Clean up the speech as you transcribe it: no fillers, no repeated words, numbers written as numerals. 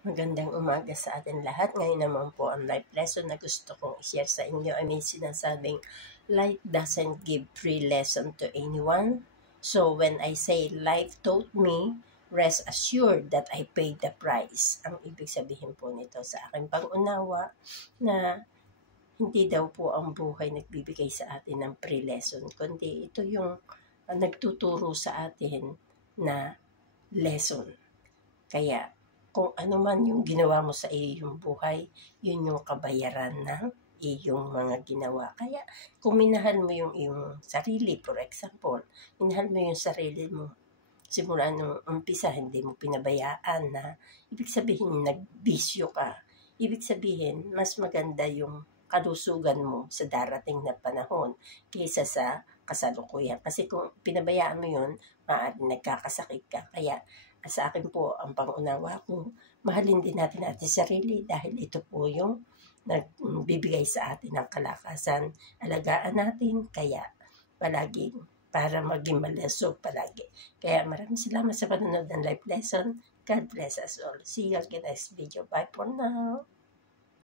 Magandang umaga sa atin lahat. Ngayon naman po ang life lesson na gusto kong i-share sa inyo ay may sinasabing life doesn't give free lesson to anyone. So when I say life taught me, rest assured that I paid the price. Ang ibig sabihin po nito sa aking pag-unawa na hindi daw po ang buhay nagbibigay sa atin ng free lesson, kundi ito yung nagtuturo sa atin na lesson. Kaya kung ano man yung ginawa mo sa iyong buhay, yun yung kabayaran ng iyong mga ginawa. Kaya kung minahal mo yung iyong sarili, for example, minahal mo yung sarili mo, simula nung umpisa, hindi mo pinabayaan na, ibig sabihin, nagbisyo ka. Ibig sabihin, mas maganda yung kalusugan mo sa darating na panahon kaysa sa kasalukuyan. Kasi kung pinabayaan mo yun, maaaring nagkakasakit ka. Kaya sa akin po, ang pangunawa ko, mahalin din natin ating sarili dahil ito po yung nagbibigay sa atin ng kalakasan. Alagaan natin, kaya palagi para maging malusog palagi. Kaya maraming salamat sa panonood ng live lesson. God bless us all. See you again next video. Bye for now.